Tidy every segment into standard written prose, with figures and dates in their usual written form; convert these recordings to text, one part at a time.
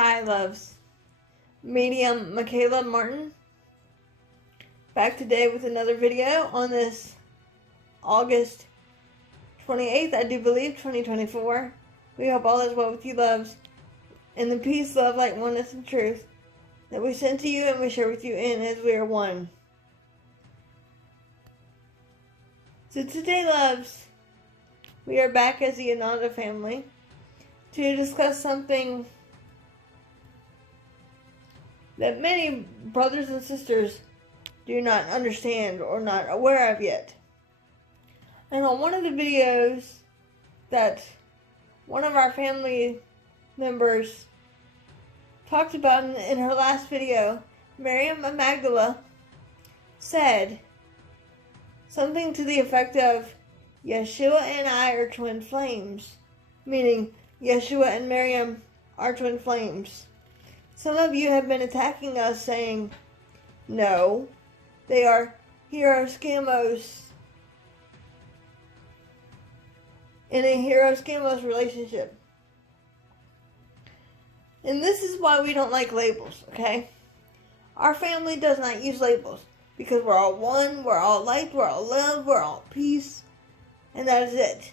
Hi, loves. Medium Michaela Martin. Back today with another video on this August 28th, I do believe, 2024. We hope all is well with you, loves. And the peace, love, light, oneness, and truth that we send to you and we share with you in as we are one. So today, loves, we are back as the Anand family to discuss something that many brothers and sisters do not understand or not aware of yet. And on one of the videos that one of our family members talked about in her last video, Miriam Magdala said something to the effect of, Yeshua and I are twin flames, meaning Yeshua and Miriam are twin flames. Some of you have been attacking us saying, no, they are hero-schemos in a hero-schemos relationship. And this is why we don't like labels, okay? Our family does not use labels because we're all one, we're all light, we're all love, we're all peace, and that is it.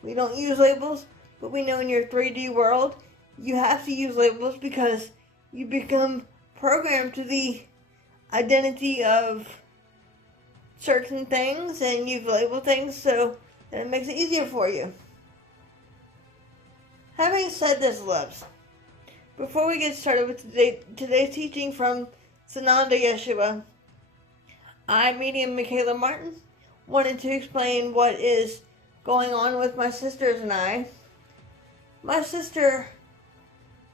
We don't use labels, but we know in your 3D world, you have to use labels because you become programmed to the identity of certain things, and you've labeled things so that it makes it easier for you. Having said this, loves, before we get started with today's teaching from Sananda Yeshua, I, Medium Michaela Martin, wanted to explain what is going on with my sisters and I. My sister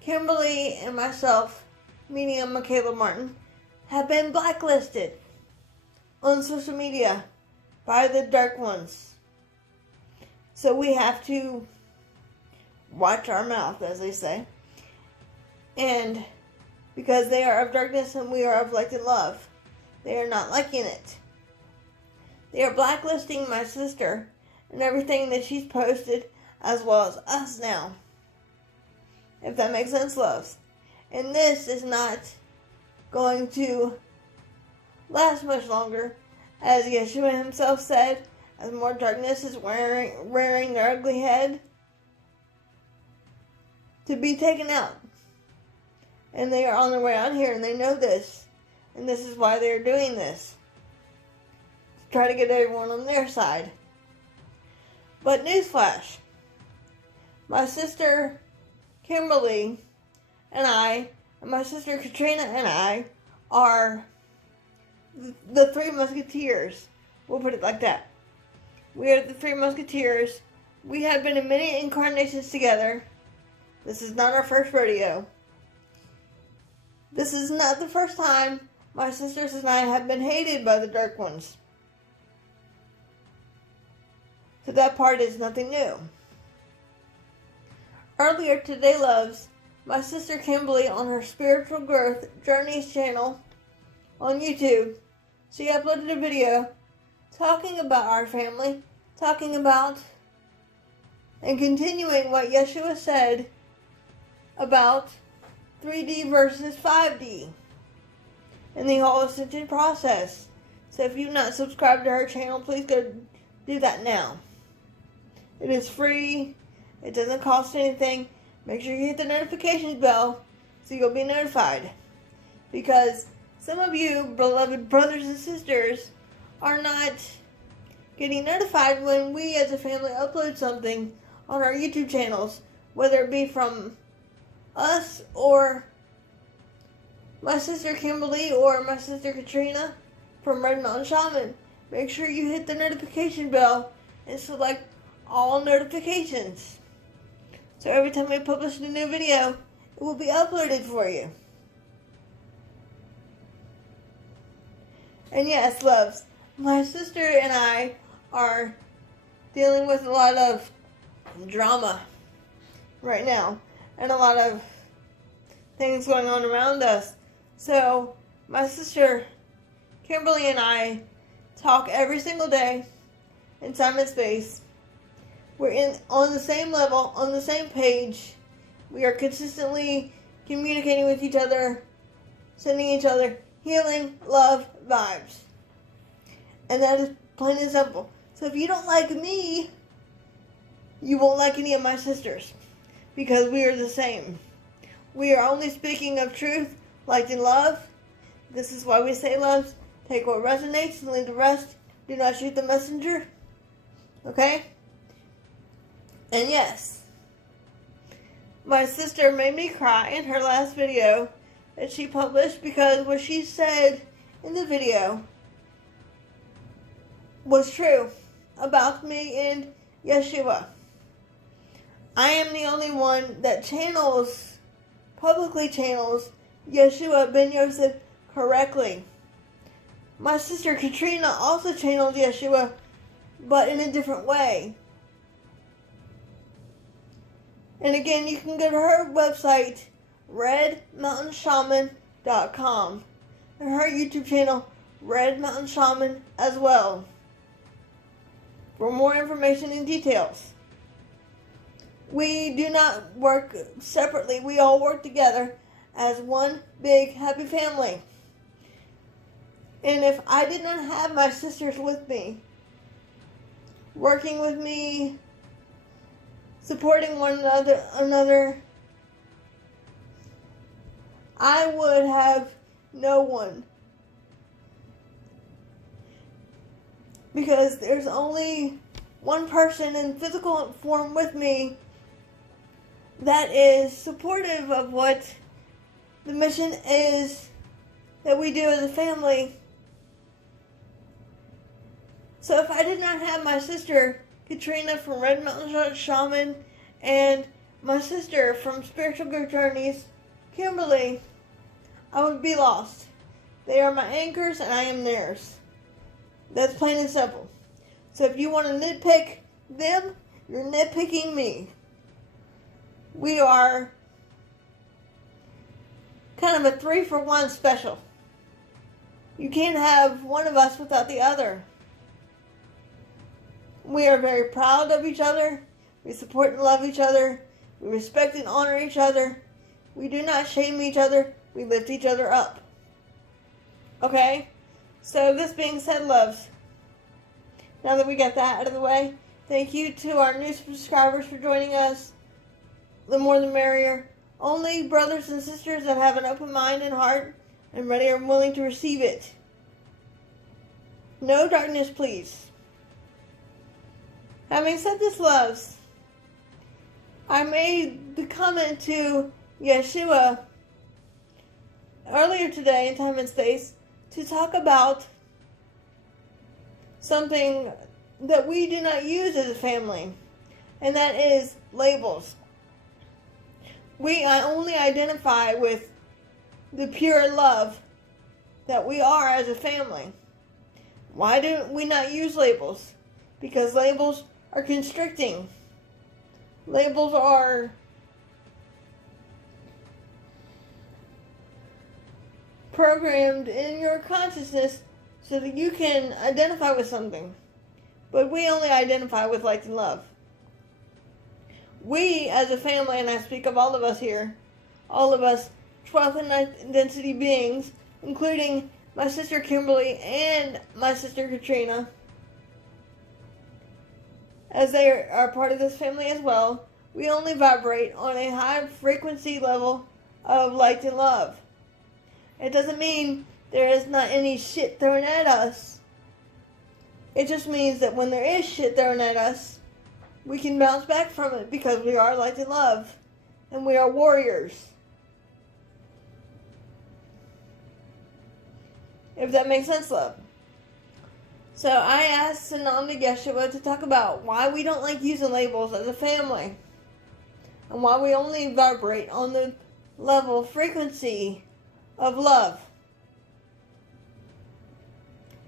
Kimberly and myself, Medium Michaela Martin, have been blacklisted on social media by the dark ones. So we have to watch our mouth, as they say. And because they are of darkness and we are of light and love, they are not liking it. They are blacklisting my sister and everything that she's posted, as well as us now. If that makes sense, loves. And this is not going to last much longer. As Yeshua himself said, as more darkness is rearing their ugly head to be taken out. And they are on their way out here, and they know this. And this is why they're doing this. To try to get everyone on their side. But newsflash. My sister Kimberly and I, and my sister Katrina and I, are the Three Musketeers. We'll put it like that. We are the Three Musketeers. We have been in many incarnations together. This is not our first rodeo. This is not the first time my sisters and I have been hated by the Dark Ones. So that part is nothing new. Earlier today, loves, my sister Kimberly on her Spiritual Growth Journeys channel on YouTube, she uploaded a video talking about our family, talking about and continuing what Yeshua said about 3D versus 5D and the whole Ascension process. So if you've not subscribed to her channel, please go do that now. It is free. It doesn't cost anything. Make sure you hit the notifications bell so you'll be notified. Because some of you, beloved brothers and sisters, are not getting notified when we as a family upload something on our YouTube channels, whether it be from us or my sister Kimberly or my sister Katrina from Red Mountain Shaman. Make sure you hit the notification bell and select all notifications. So every time we publish a new video, it will be uploaded for you. And yes, loves, my sister and I are dealing with a lot of drama right now. And a lot of things going on around us. So, my sister Kimberly and I talk every single day in time and space. We're on the same level, on the same page. We are consistently communicating with each other, sending each other healing, love, vibes. And that is plain and simple. So if you don't like me, you won't like any of my sisters, because we are the same. We are only speaking of truth, light, and love. This is why we say, loves, take what resonates and leave the rest. Do not shoot the messenger. Okay? And yes, my sister made me cry in her last video that she published, because what she said in the video was true about me and Yeshua. I am the only one that publicly channels Yeshua ben Yosef correctly. My sister Katrina also channeled Yeshua, but in a different way. And again, you can go to her website, redmountainshaman.com, and her YouTube channel, Red Mountain Shaman, as well, for more information and details. We do not work separately. We all work together as one big happy family. And if I did not have my sisters with me, working with me, supporting one another, I would have no one. Because there's only one person in physical form with me that is supportive of what the mission is that we do as a family. So if I did not have my sister Katrina from Red Mountain Shaman and my sister from Spiritual Growth Journeys, Kimberly, I would be lost. They are my anchors and I am theirs. That's plain and simple. So if you want to nitpick them, you're nitpicking me. We are kind of a 3-for-1 special. You can't have one of us without the other. We are very proud of each other. We support and love each other. We respect and honor each other. We do not shame each other. We lift each other up. Okay? So this being said, loves, now that we got that out of the way, thank you to our new subscribers for joining us. The more the merrier. Only brothers and sisters that have an open mind and heart and ready and willing to receive it. No darkness, please. Having said this, loves, I made the comment to Yeshua earlier today in Time and Space to talk about something that we do not use as a family, and that is labels. We only identify with the pure love that we are as a family. Why do we not use labels? Because labels are constricting. Labels are programmed in your consciousness so that you can identify with something. But we only identify with light and love. We, as a family, and I speak of all of us here, all of us 12th and 9th density beings, including my sister Kimberly and my sister Katrina, as they are part of this family as well, we only vibrate on a high frequency level of light and love. It doesn't mean there is not any shit thrown at us. It just means that when there is shit thrown at us, we can bounce back from it because we are light and love. And we are warriors. If that makes sense, love. So I asked Anand and Yeshua to talk about why we don't like using labels as a family. And why we only vibrate on the level frequency of love.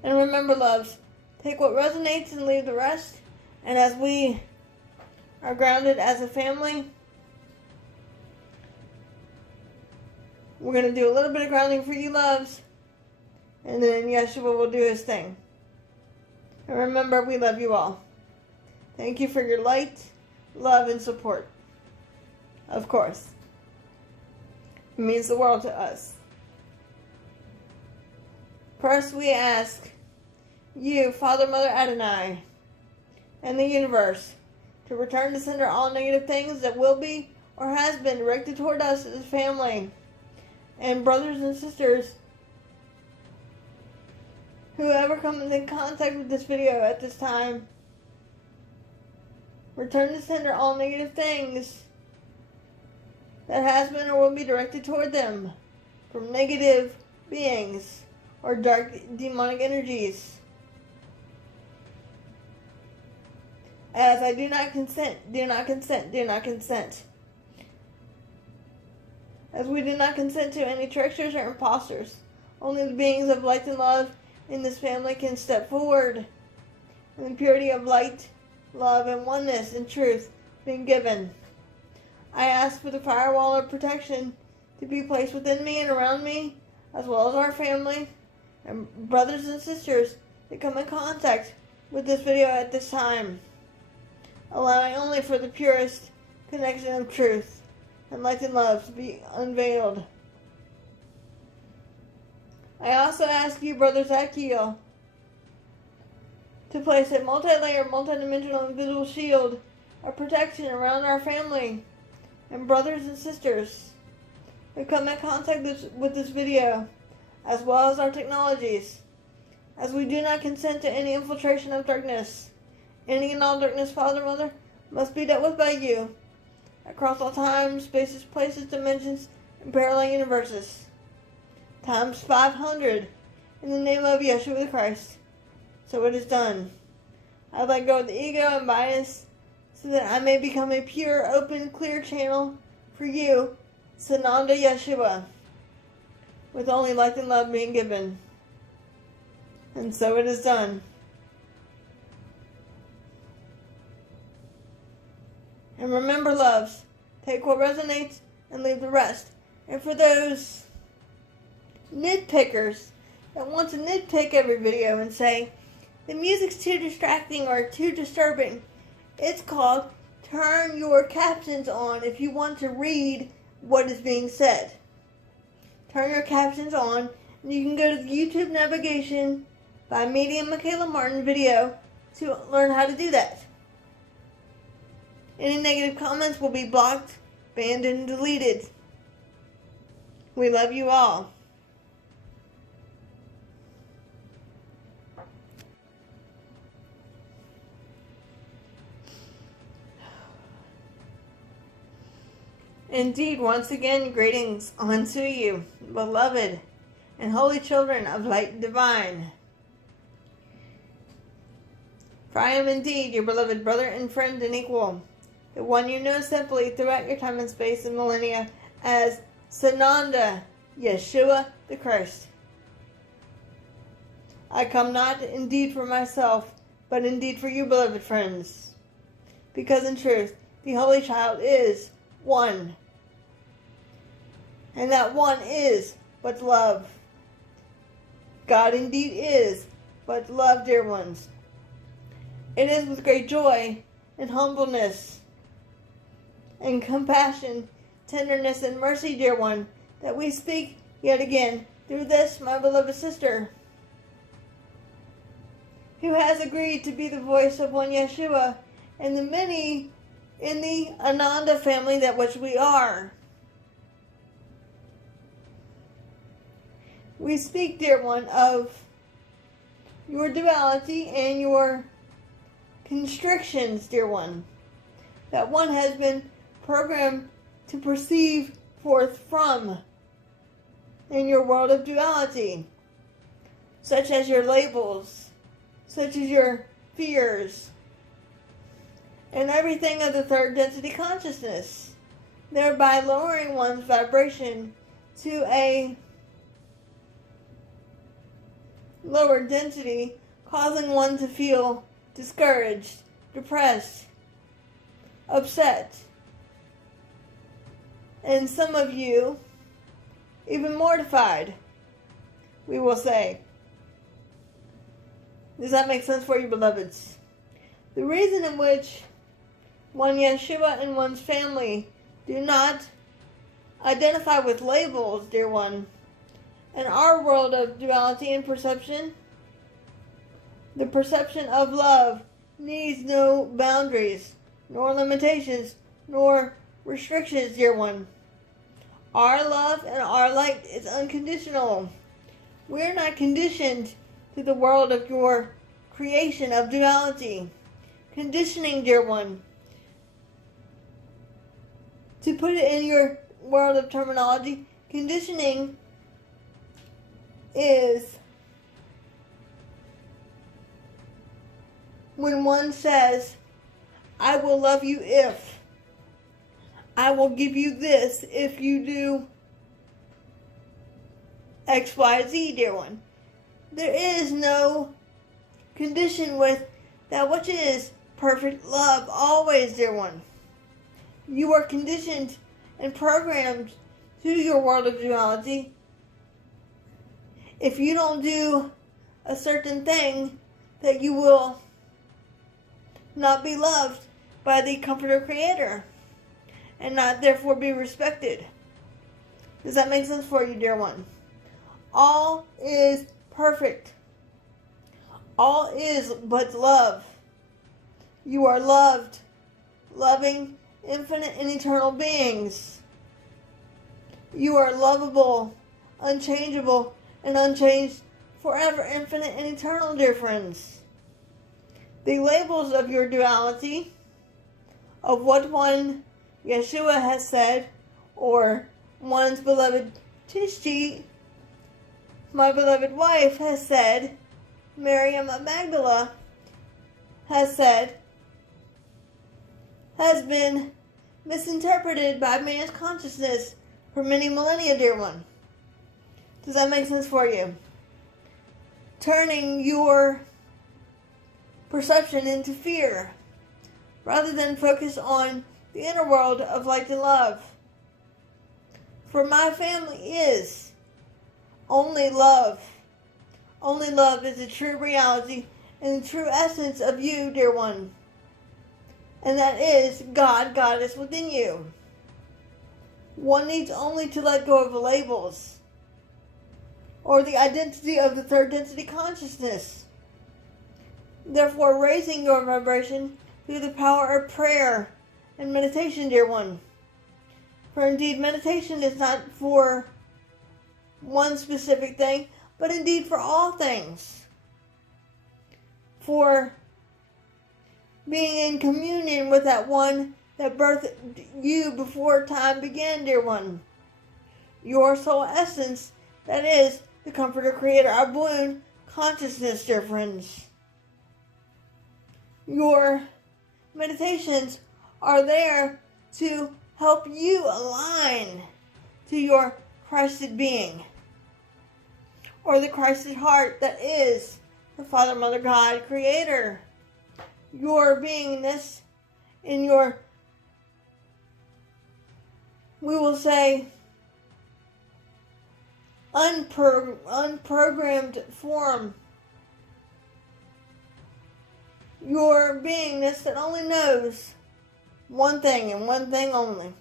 And remember, loves, take what resonates and leave the rest. And as we are grounded as a family, we're going to do a little bit of grounding for you, loves. And then Yeshua will do his thing. And remember, we love you all. Thank you for your light, love, and support. Of course. It means the world to us. First, we ask you, Father, Mother, Adonai, and the universe, to return to sender all negative things that will be or has been directed toward us as a family and brothers and sisters. Whoever comes in contact with this video at this time, return to sender all negative things that has been or will be directed toward them from negative beings or dark demonic energies. As I do not consent, do not consent, do not consent. As we do not consent to any tricksters or imposters, only the beings of light and love in this family can step forward in the purity of light, love, and oneness and truth being given. I ask for the firewall of protection to be placed within me and around me, as well as our family and brothers and sisters that come in contact with this video at this time, allowing only for the purest connection of truth and light and love to be unveiled. I also ask you, Brother Zakiel, to place a multi-layered, multi-dimensional invisible shield of protection around our family and brothers and sisters who come in contact with this video, as well as our technologies, as we do not consent to any infiltration of darkness. Any and all darkness, Father, Mother, must be dealt with by you, across all time, spaces, places, dimensions, and parallel universes, times 500, in the name of Yeshua the Christ. So it is done. I let go of the ego and bias, so that I may become a pure, open, clear channel for you, Sananda Yeshua, with only light and love being given. And so it is done. And remember, loves, take what resonates and leave the rest. And for those nitpickers that want to nitpick every video and say, the music's too distracting or too disturbing, it's called turn your captions on if you want to read what is being said. Turn your captions on, and you can go to the YouTube navigation by Medium Michaela Martin video to learn how to do that. Any negative comments will be blocked, banned, and deleted. We love you all. Indeed, once again, greetings unto you, beloved and holy children of light divine. For I am indeed your beloved brother and friend and equal, the one you know simply throughout your time and space and millennia as Sananda Yeshua the Christ. I come not indeed for myself, but indeed for you, beloved friends, because in truth, the Holy Child is one. And that one is but love. God indeed is but love, dear ones. It is with great joy and humbleness and compassion, tenderness and mercy, dear one, that we speak yet again through this, my beloved sister, who has agreed to be the voice of one Yeshua and the many in the Ananda family that which we are. We speak, dear one, of your duality and your constrictions, dear one, that one has been programmed to perceive forth from in your world of duality, such as your labels, such as your fears, and everything of the third density consciousness, thereby lowering one's vibration to a lower density, causing one to feel discouraged, depressed, upset, and some of you even mortified, we will say. Does that make sense for you, beloveds? The reason in which one Yeshua and one's family do not identify with labels, dear one. In our world of duality and perception, the perception of love needs no boundaries, nor limitations, nor restrictions, dear one. Our love and our light is unconditional. We are not conditioned to the world of your creation of duality. Conditioning, dear one. To put it in your world of terminology, conditioning is when one says, I will love you if, I will give you this if you do X, Y, Z, dear one. There is no condition with that which is perfect love always, dear one. You are conditioned and programmed to your world of duality. If you don't do a certain thing, that you will not be loved by the Comforter Creator and not therefore be respected. Does that make sense for you, dear one? All is perfect. All is but love. You are loved, loving, infinite and eternal beings. You are lovable, unchangeable, and unchanged forever, infinite and eternal, dear friends. The labels of your duality, of what one Yeshua has said, or one's beloved Tishti, my beloved wife, has said, Miriam of Magdala has said, has been misinterpreted by man's consciousness for many millennia, dear one. Does that make sense for you? Turning your perception into fear, rather than focus on the inner world of light and love. For my family is only love. Only love is the true reality and the true essence of you, dear one. And that is God, Goddess within you. One needs only to let go of the labels or the identity of the third density consciousness. Therefore, raising your vibration through the power of prayer and meditation, dear one. For indeed, meditation is not for one specific thing, but indeed for all things. For being in communion with that one that birthed you before time began, dear one. Your soul essence, that is the Comforter Creator, our balloon consciousness, dear friends. Your meditations are there to help you align to your Christed being, or the Christed heart that is the Father, Mother, God, Creator. Your beingness in your, we will say, unprogrammed form. Your beingness that only knows one thing and one thing only,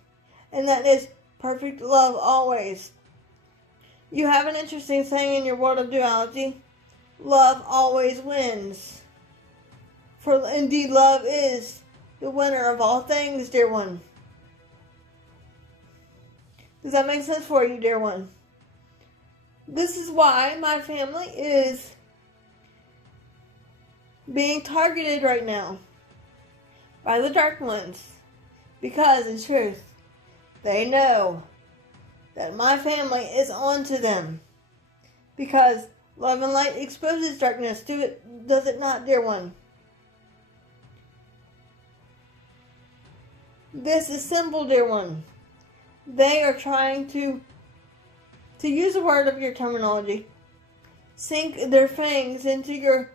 and that is perfect love always. You have an interesting saying in your world of duality: love always wins. For indeed love is the winner of all things, dear one. Does that make sense for you, dear one? This is why my family is being targeted right now by the dark ones. Because in truth, they know that my family is on to them. Because love and light exposes darkness. Does it not, dear one? This is simple, dear one. They are trying to use a word of your terminology, sink their fangs into your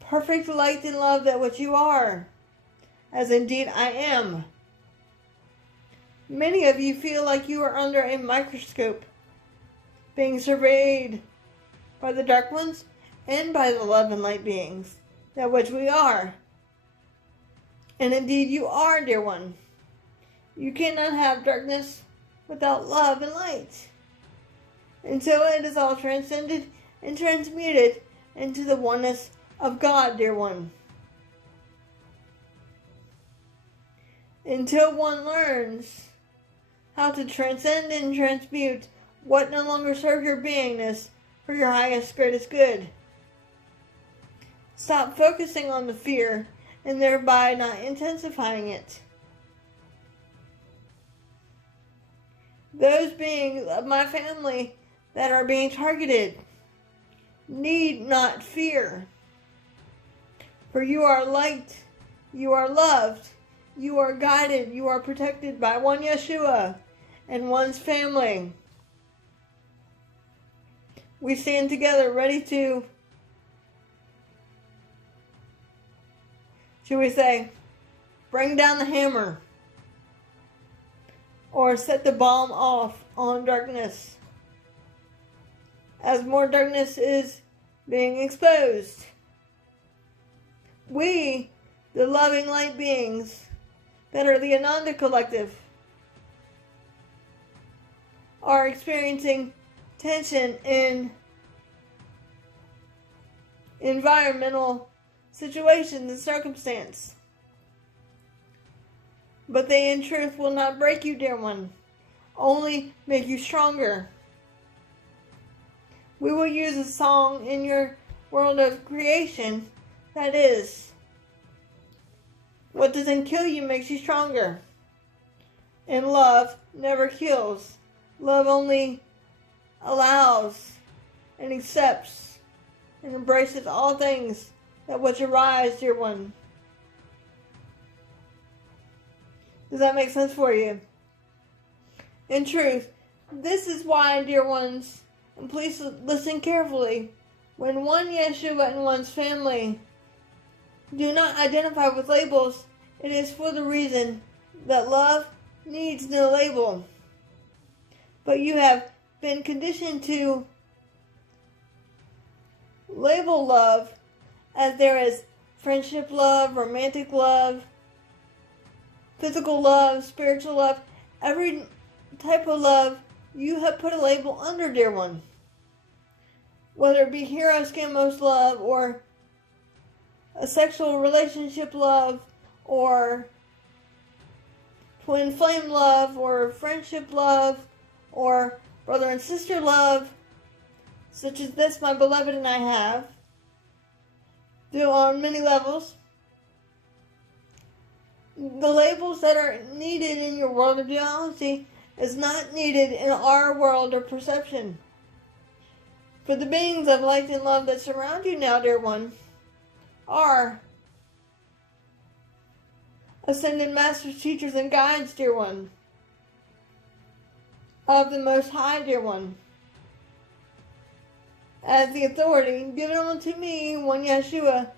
perfect light and love that which you are, as indeed I am. Many of you feel like you are under a microscope, being surveyed by the dark ones and by the love and light beings, that which we are. And indeed you are, dear one. You cannot have darkness without love and light, until it is all transcended and transmuted into the oneness of God, dear one. Until one learns how to transcend and transmute what no longer serves your beingness for your highest, greatest good. Stop focusing on the fear and thereby not intensifying it. Those beings of my family that are being targeted need not fear. For you are light, you are loved, you are guided, you are protected by one Yeshua and one's family. We stand together ready to, should we say, bring down the hammer or set the bomb off on darkness as more darkness is being exposed. We, the loving light beings that are the Anand collective, are experiencing tension in environmental situations and circumstance. But they in truth will not break you, dear one, only make you stronger. We will use a song in your world of creation that is, what doesn't kill you makes you stronger. And love never kills. Love only allows and accepts and embraces all things that which arise, dear one. Does that make sense for you? In truth, this is why, dear ones, and please listen carefully, when one Yeshua and one's family do not identify with labels, it is for the reason that love needs no label. But you have been conditioned to label love as there is friendship love, romantic love, physical love, spiritual love. Every type of love you have put a label under, dear one. Whether it be hero scamos love or a sexual relationship love or twin flame love or friendship love or brother and sister love, such as this my beloved and I have, do on many levels. The labels that are needed in your world of duality is not needed in our world of perception. For the beings of light and love that surround you now, dear one, are ascended masters, teachers, and guides, dear one, of the Most High, dear one. As the authority given unto me, one Yeshua,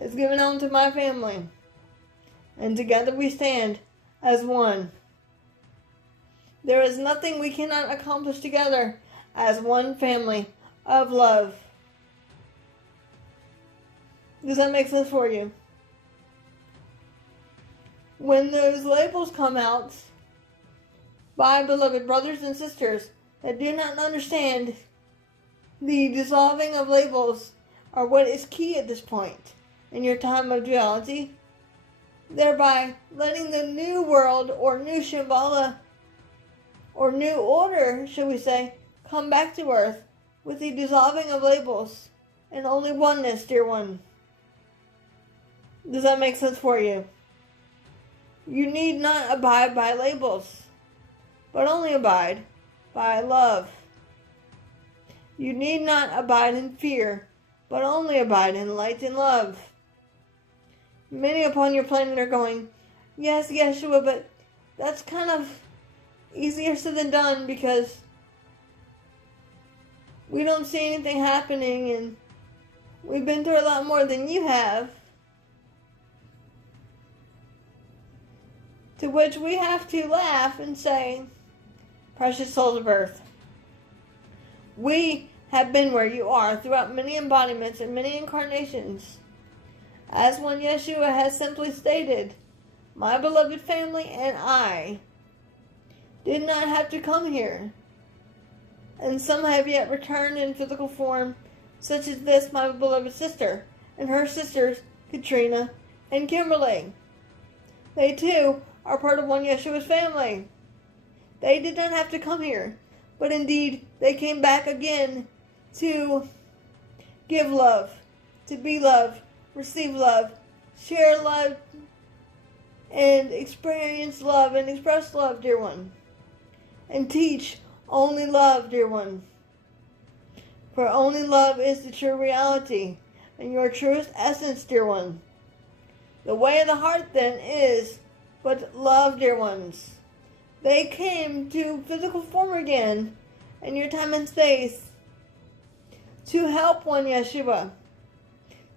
is given unto my family. And together we stand as one. There is nothing we cannot accomplish together as one family of love. Does that make sense for you? When those labels come out by beloved brothers and sisters that do not understand the dissolving of labels are what is key at this point in your time of duality, thereby letting the new world or new Shambhala or new order, shall we say, come back to earth with the dissolving of labels and only oneness, dear one. Does that make sense for you? You need not abide by labels, but only abide by love. You need not abide in fear, but only abide in light and love. Many upon your planet are going, yes, Yeshua, but that's kind of easier said than done because we don't see anything happening and we've been through a lot more than you have. To which we have to laugh and say, precious souls of earth, we have been where you are throughout many embodiments and many incarnations. As one Yeshua has simply stated, my beloved family and I did not have to come here, and some have yet returned in physical form, such as this, my beloved sister, and her sisters, Katrina and Kimberly. They too are part of one Yeshua's family. They did not have to come here, but indeed they came back again to give love, to be loved, receive love, share love, and experience love and express love, dear one. And teach only love, dear one. For only love is the true reality and your truest essence, dear one. The way of the heart, then, is but love, dear ones. They came to physical form again in your time and space to help one Yeshua,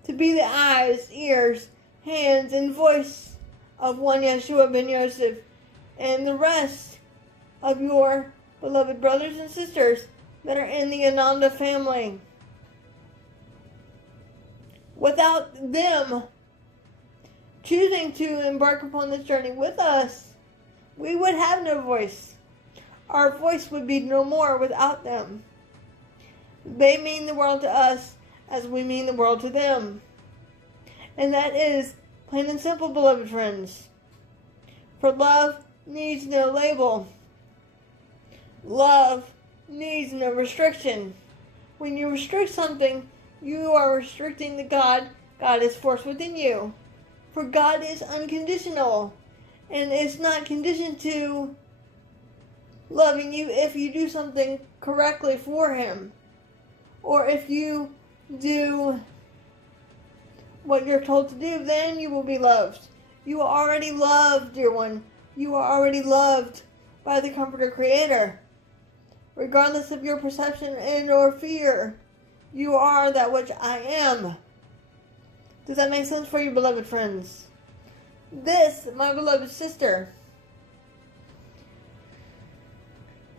to be the eyes, ears, hands, and voice of one Yeshua ben Yosef and the rest of your beloved brothers and sisters that are in the Ananda family. Without them choosing to embark upon this journey with us, we would have no voice. Our voice would be no more without them. They mean the world to us as we mean the world to them. And that is plain and simple, beloved friends. For love needs no label. Love needs no restriction. When you restrict something, you are restricting the God is forced within you. For God is unconditional, and it's not conditioned to loving you if you do something correctly for Him, or if you do what you're told to do, then you will be loved. You are already loved, dear one. You are already loved by the Comforter Creator. Regardless of your perception and or fear, you are that which I am. Does that make sense for you, beloved friends? This, my beloved sister,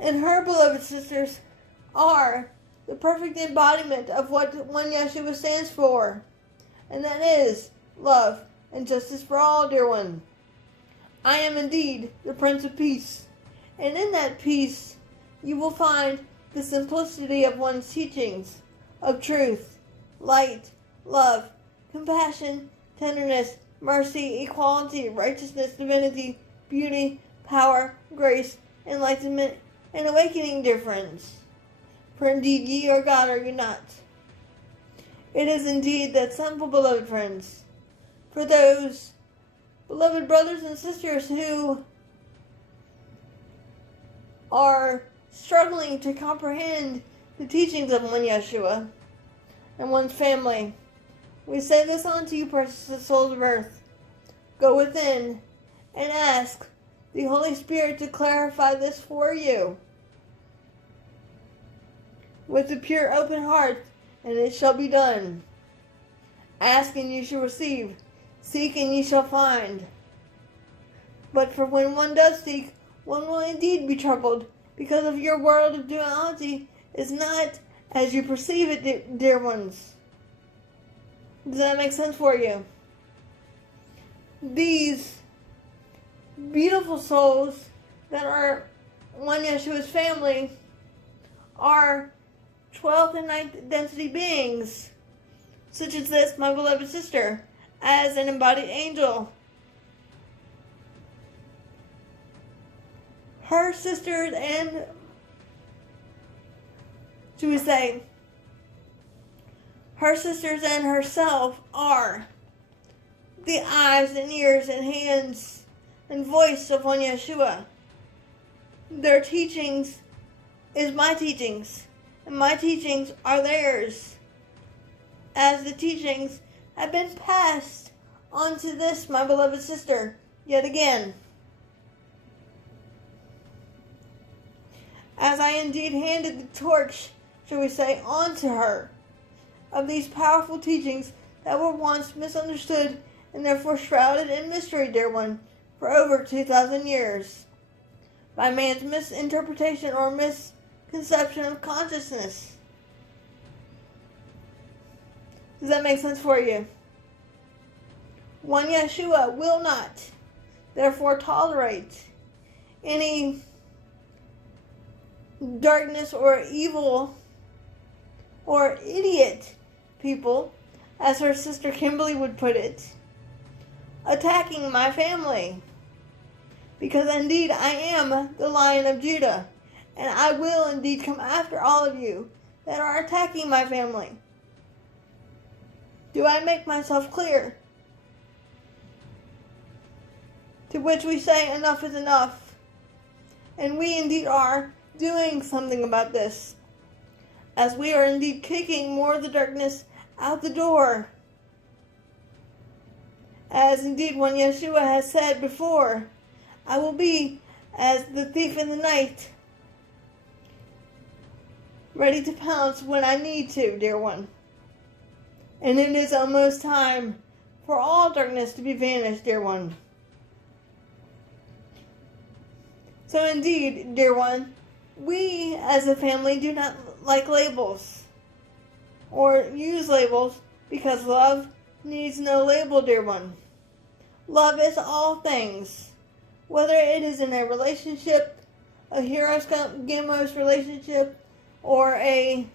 and her beloved sisters are the perfect embodiment of what one Yeshua stands for. And that is love and justice for all, dear one. I am indeed the Prince of Peace. And in that peace, you will find the simplicity of one's teachings of truth, light, love, compassion, tenderness, mercy, equality, righteousness, divinity, beauty, power, grace, enlightenment, and awakening, dear friends. For indeed ye are God, are you not? It is indeed that simple, beloved friends. For those beloved brothers and sisters who are struggling to comprehend the teachings of one Yeshua and one's family, we say this unto you, precious souls of earth. Go within and ask the Holy Spirit to clarify this for you with a pure open heart, and it shall be done. Ask and ye shall receive. Seek and ye shall find. But for when one does seek, one will indeed be troubled, because of your world of duality is not as you perceive it, dear ones. Does that make sense for you? These beautiful souls that are one Yeshua's family are 12th and 9th density beings, such as this, my beloved sister, as an embodied angel. Her sisters and, should we say, her sisters and herself are the eyes and ears and hands and voice of one Yeshua. Their teachings is my teachings, and my teachings are theirs, as the teachings have been passed on to this, my beloved sister, yet again. As I indeed handed the torch, shall we say, on to her, of these powerful teachings that were once misunderstood and therefore shrouded in mystery, dear one, for over 2,000 years, by man's misinterpretation or misconception of consciousness. Does that make sense for you? One Yeshua will not, therefore, tolerate any darkness or evil or idiot people, as her sister Kimberly would put it, attacking my family. Because indeed I am the Lion of Judah, and I will indeed come after all of you that are attacking my family. Do I make myself clear? To which we say enough is enough. And we indeed are doing something about this, as we are indeed kicking more of the darkness out the door. As indeed when Yeshua has said before, I will be as the thief in the night, ready to pounce when I need to, dear one. And it is almost time for all darkness to be vanished, dear one. So indeed, dear one, we as a family do not like labels or use labels, because love needs no label, dear one. Love is all things, whether it is in a relationship, a Heroes Gamos relationship, or a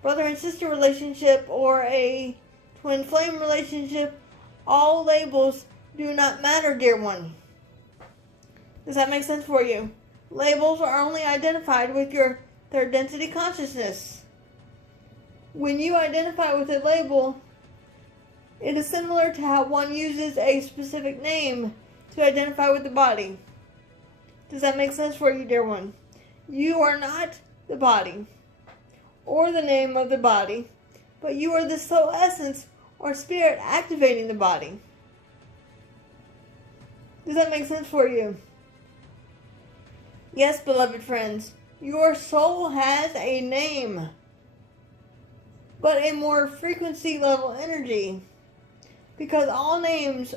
brother and sister relationship, or a twin flame relationship. All labels do not matter, dear one. Does that make sense for you? Labels are only identified with your third density consciousness. When you identify with a label, it is similar to how one uses a specific name to identify with the body. Does that make sense for you, dear one? You are not the body or the name of the body, but you are the soul essence or spirit activating the body. Does that make sense for you? Yes, beloved friends, your soul has a name, but a more frequency level energy, because all names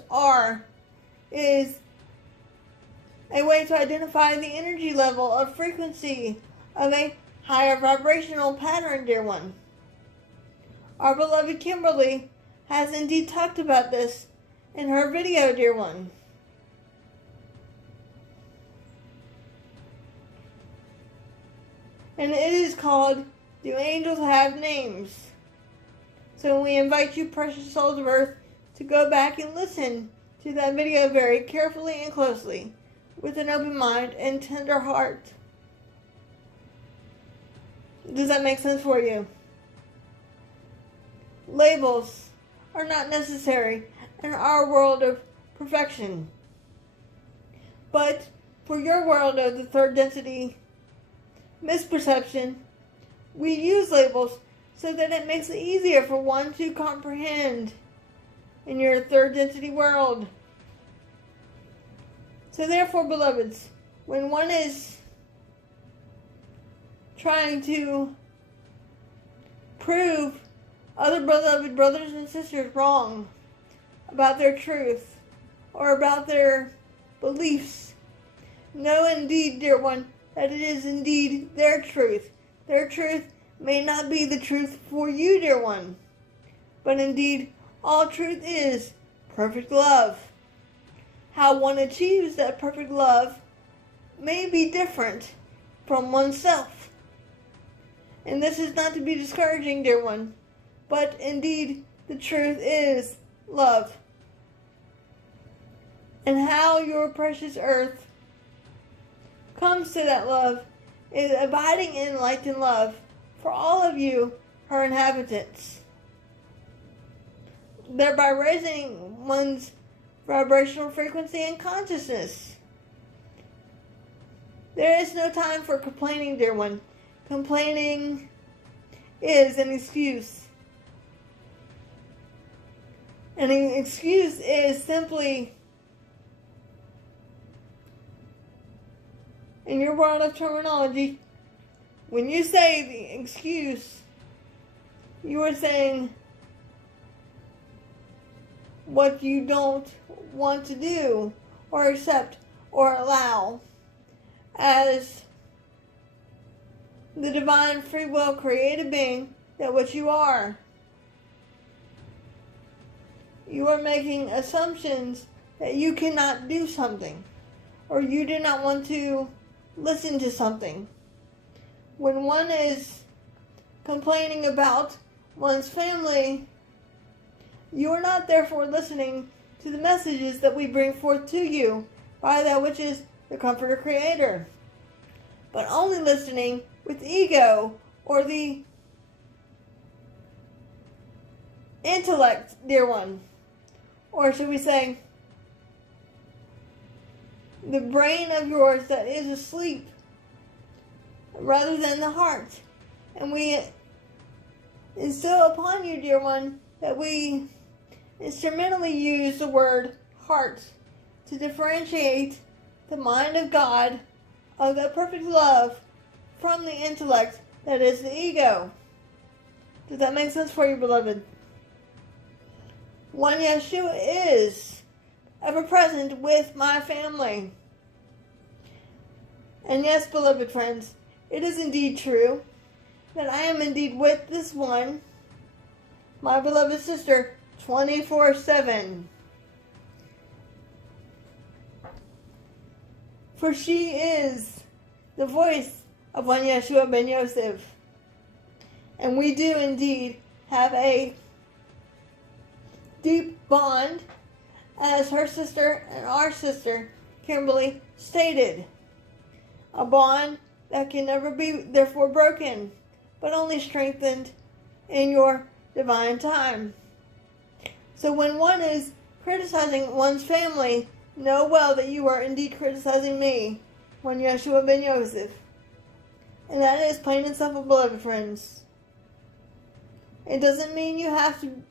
is a way to identify the energy level of frequency of a higher vibrational pattern, dear one. Our beloved Kimberly has indeed talked about this in her video, dear one. And it is called, Do Angels Have Names? So we invite you, precious souls of earth, to go back and listen to that video very carefully and closely, with an open mind and tender heart. Does that make sense for you? Labels are not necessary in our world of perfection. But for your world of the third density misperception, we use labels so that it makes it easier for one to comprehend in your third density world. So therefore, beloveds, when one is trying to prove other beloved brothers and sisters wrong about their truth or about their beliefs, know indeed, dear one, that it is indeed their truth. Their truth may not be the truth for you, dear one, but indeed all truth is perfect love. How one achieves that perfect love may be different from oneself. And this is not to be discouraging, dear one, but indeed the truth is love. And how your precious earth comes to that love is abiding in light and love for all of you, her inhabitants, thereby raising one's vibrational frequency and consciousness. There is no time for complaining, dear one. Complaining is an excuse. And an excuse is simply, in your world of terminology, when you say the excuse, you are saying what you don't want to do or accept or allow as the divine free will created being that which you are. You are making assumptions that you cannot do something, or you do not want to listen to something. when one is complaining about one's family, you are not therefore listening to the messages that we bring forth to you by that which is the Comforter Creator, but only listening with ego or the intellect, dear one. Or should we say, the brain of yours that is asleep, rather than the heart. And we instill upon you, dear one, that we instrumentally use the word heart to differentiate the mind of God, of the perfect love, from the intellect that is the ego. Does that make sense for you, beloved? One Yeshua is ever present with my family. And yes, beloved friends, it is indeed true that I am indeed with this one, my beloved sister, 24/7. For she is the voice of one Yeshua ben Yosef. And we do indeed have a deep bond, as her sister and our sister, Kimberly, stated. A bond that can never be therefore broken, but only strengthened in your divine time. So when one is criticizing one's family, know well that you are indeed criticizing me, one Yeshua ben Yosef. And that is plain and simple, beloved friends. It doesn't mean you have to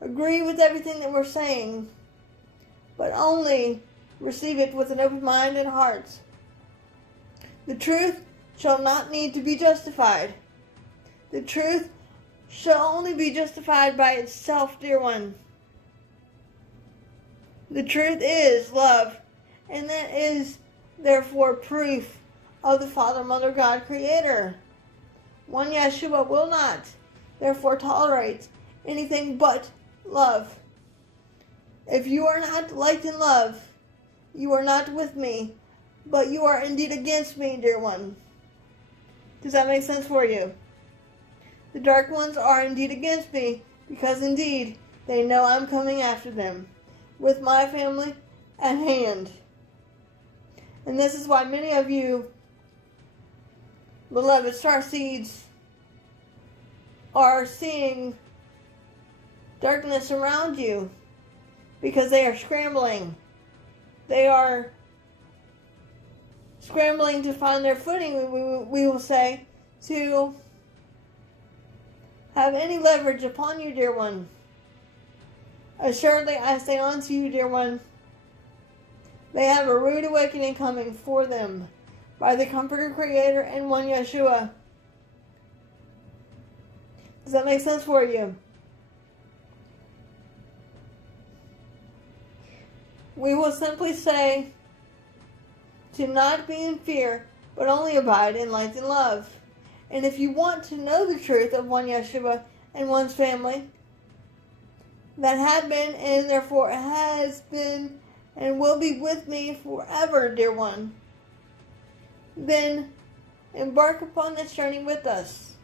agree with everything that we're saying, but only receive it with an open mind and heart. The truth shall not need to be justified. The truth shall only be justified by itself, dear one. The truth is love, and that is therefore proof of the Father, Mother, God, Creator. One Yeshua will not therefore tolerate anything but love. If you are not light in love, you are not with me, but you are indeed against me, dear one. Does that make sense for you? The dark ones are indeed against me, because indeed they know I'm coming after them, with my family at hand. And this is why many of you, beloved starseeds, are seeing darkness around you, because they are scrambling. They are scrambling to find their footing, we will say, to have any leverage upon you, dear one. Assuredly, I say unto you, dear one, they have a rude awakening coming for them by the Comforter Creator and one Yeshua. Does that make sense for you? We will simply say to not be in fear, but only abide in light and love. And if you want to know the truth of one Yeshua and one's family, that had been and therefore has been and will be with me forever, dear one, then embark upon this journey with us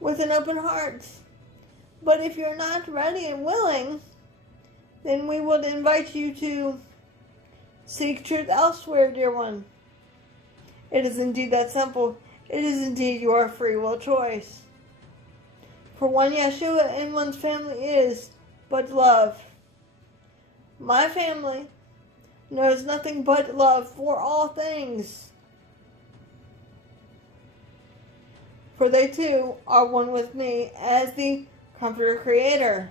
with an open heart. But if you're not ready and willing, then we will invite you to seek truth elsewhere, dear one. It is indeed that simple. It is indeed your free will choice. For one Yeshua and one's family is but love. My family knows nothing but love for all things. For they too are one with me as the Comforter Creator.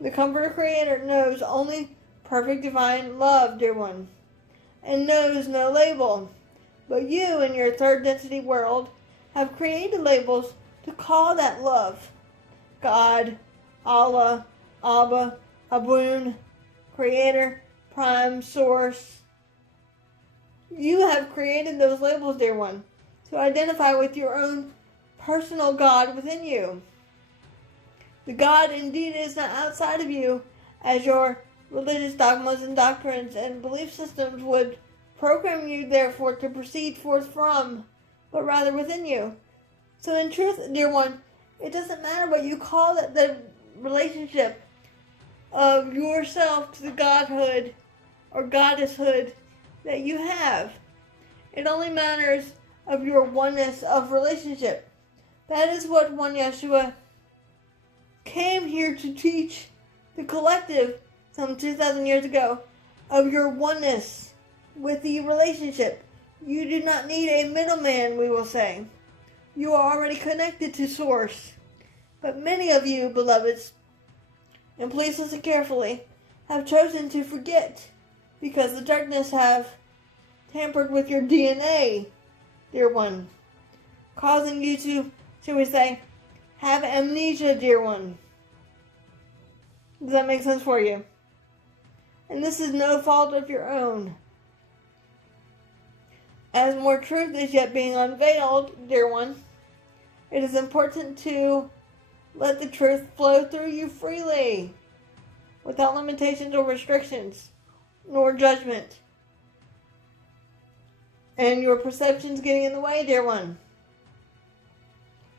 The Comforter Creator knows only perfect divine love, dear one, and knows no label. But you in your third density world have created labels to call that love. God, Allah, Abba, Abun, Creator, Prime, Source. You have created those labels, dear one, to identify with your own personal God within you. The God indeed is not outside of you, as your religious dogmas and doctrines and belief systems would program you, therefore, to proceed forth from, but rather within you. So in truth, dear one, it doesn't matter what you call it, the relationship of yourself to the godhood or goddesshood that you have. It only matters of your oneness of relationship. That is what one Yeshua came here to teach the collective some 2,000 years ago, of your oneness with the relationship. You do not need a middleman, we will say. You are already connected to Source. But many of you, beloveds, and please listen carefully, have chosen to forget because the darkness have tampered with your DNA, dear one, causing you to, shall we say, have amnesia, dear one. Does that make sense for you? And this is no fault of your own. As more truth is yet being unveiled, dear one, it is important to let the truth flow through you freely, without limitations or restrictions, nor judgment. And your perceptions getting in the way, dear one.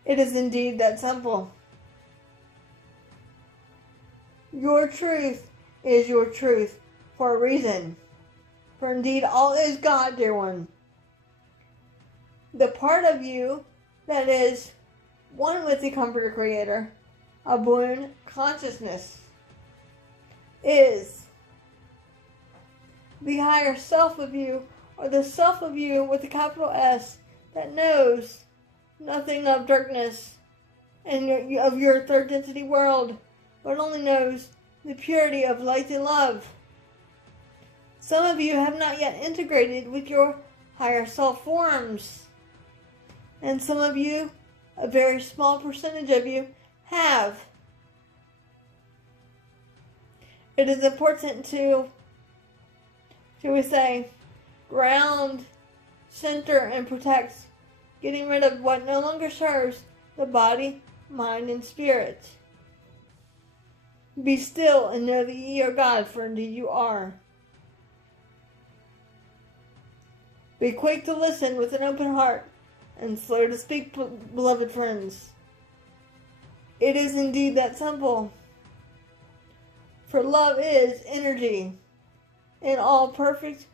It is indeed that simple. Your truth is your truth for a reason. For indeed all is God, dear one. The part of you that is one with the Comforter Creator, a boon consciousness, is the higher self of you, or the self of you with a capital S, that knows nothing of darkness and of your third density world, but only knows the purity of light and love. Some of you have not yet integrated with your higher self forms, and some of you, a very small percentage of you, have. It is important to, shall we say, ground, center, and protect, getting rid of what no longer serves the body, mind, and spirit. Be still and know that ye are God, for indeed you are. Be quick to listen with an open heart, and slow to speak, beloved friends. It is indeed that simple. For love is energy in all perfect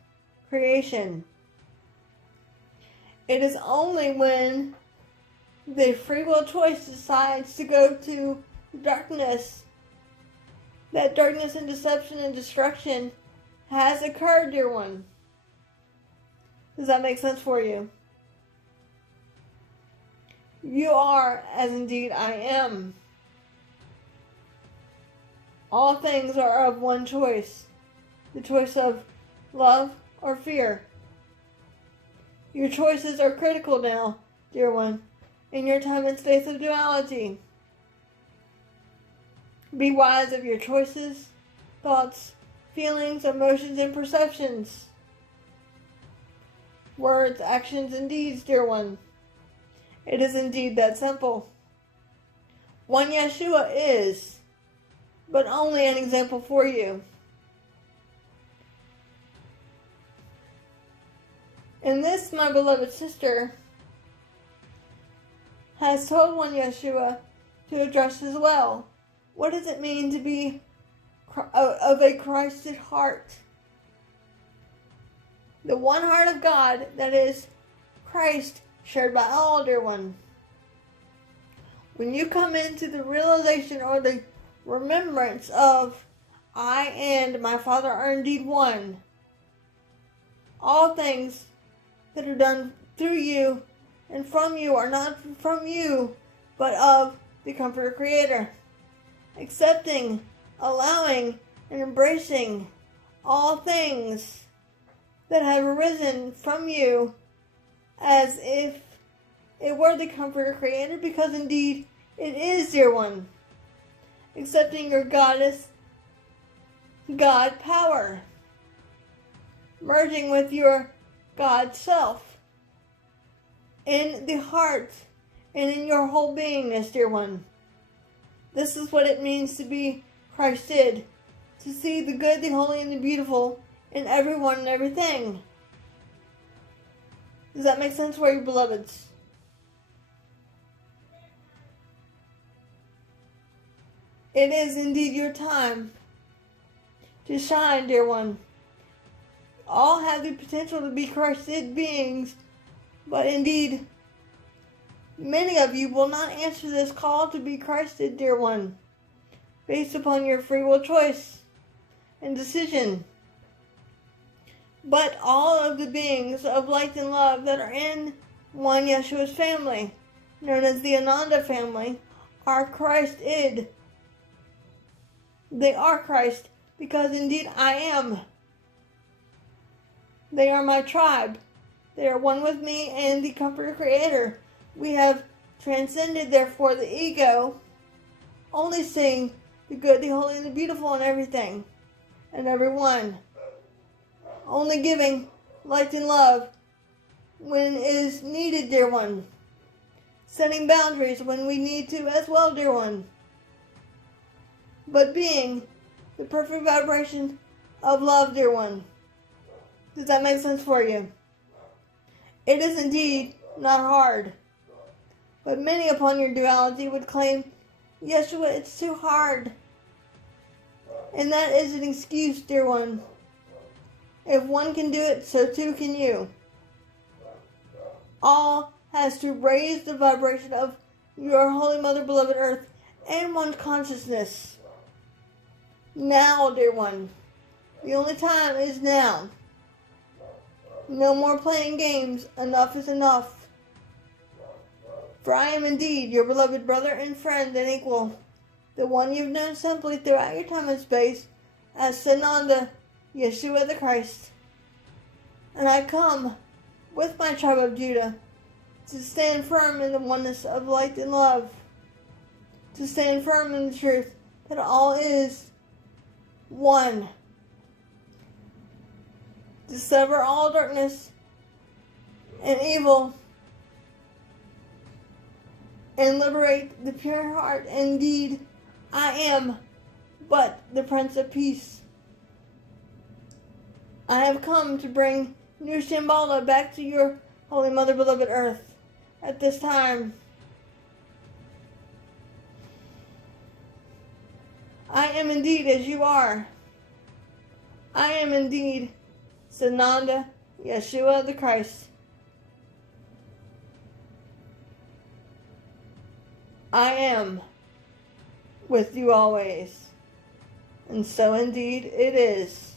creation. It is only when the free will choice decides to go to darkness that darkness and deception and destruction has occurred, dear one. Does that make sense for you? You are as indeed I am. All things are of one choice, the choice of love or fear. Your choices are critical now, dear one, in your time and space of duality. Be wise of your choices, thoughts, feelings, emotions, and perceptions. Words, actions, and deeds, dear one. It is indeed that simple. One Yeshua is, but only an example for you. And this, my beloved sister, has told one Yeshua to address as well. What does it mean to be of a Christed heart? The one heart of God that is Christ, shared by all, dear one. When you come into the realization or the remembrance of I and my Father are indeed one, all things that are done through you and from you are not from you, but of the Comforter Creator. Accepting, allowing, and embracing all things that have arisen from you as if it were the Comforter Creator, because indeed it is, dear one. Accepting your goddess, God power. Merging with your God self in the heart and in your whole beingness, dear one. This is what it means to be Christed, to see the good, the holy, and the beautiful in everyone and everything. Does that make sense for you, beloveds? It is indeed your time to shine, dear one. All have the potential to be Christed beings, but indeed, many of you will not answer this call to be Christed, dear one, based upon your free will choice and decision. But all of the beings of light and love that are in one Yeshua's family, known as the Ananda family, are Christed. They are Christ because indeed I am. They are my tribe. They are one with me and the Comforter Creator. We have transcended, therefore, the ego, only seeing the good, the holy, and the beautiful in everything and everyone. Only giving light and love when it is needed, dear one. Setting boundaries when we need to as well, dear one. But being the perfect vibration of love, dear one. Does that make sense for you? It is indeed not hard. But many upon your duality would claim, Yeshua, it's too hard. And that is an excuse, dear one. If one can do it, so too can you. All has to raise the vibration of your Holy Mother, beloved Earth, and one's consciousness. Now, dear one. The only time is now. No more playing games. Enough is enough. For I am indeed your beloved brother and friend and equal, the one you've known simply throughout your time and space as Sananda, Yeshua the Christ. And I come with my tribe of Judah to stand firm in the oneness of light and love, to stand firm in the truth that all is one, to sever all darkness and evil and liberate the pure heart. Indeed, I am but the Prince of Peace. I have come to bring New Shambhala back to your Holy Mother, beloved Earth at this time. I am indeed as you are. I am indeed Sananda, Yeshua the Christ. I am with you always. And so indeed it is.